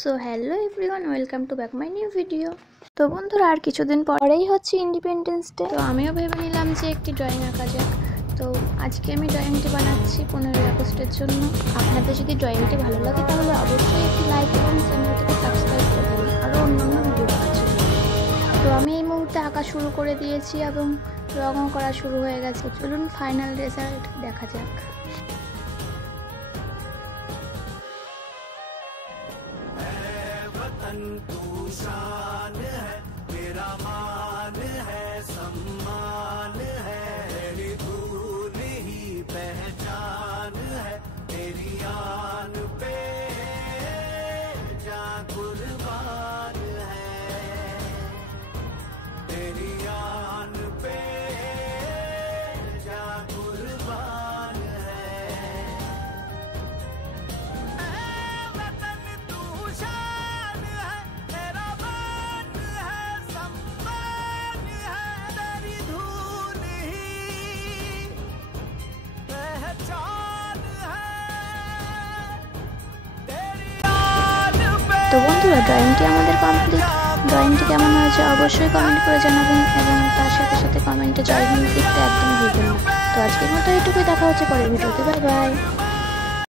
So hello everyone, welcome to back my new video. তো বন্ধুরা, আর কিছুদিন পরেই হচ্ছে ইন্ডিপেন্ডেন্স ডে। তো আমিও ভেবে নিলাম যে একটি ড্রয়িং আঁকা যাক। তো আজকে আমি ড্রয়িংটি বানাচ্ছি 15ই আগস্টের জন্য। আপনাদের যদি ড্রয়িংটি ভালো লাগে তাহলে অবশ্যই একটি লাইক এবং চ্যানেলটিকে সাবস্ক্রাইব করবেন আরও অন্যান্য ভিডিও দেখার জন্য। তো আমি এই মুহূর্তে আঁকা শুরু করে দিয়েছি এবং রঙও করা শুরু হয়ে গেছে। চলুন ফাইনাল রেজাল্ট দেখা যাক। तू शान है, तेरा मान है, सम्मान है, तेरी धूल ही पहचान है, तेरी आन पे जा कुर्बान है, तेरी आन पे जा कुर्बान है। তো বন্ধুরা, ড্রয়িংটি আমাদের কমপ্লিট। ড্রয়িংটি কেমন হয়েছে অবশ্যই কমেন্ট করে জানাবেন এবং তার সাথে সাথে কমেন্টে জয় হিন্দ লিখতে একদম ভুলবেন না। তো আজকের মতো এইটুকুই, দেখা হচ্ছে পরের ভিডিওতে। Bye bye.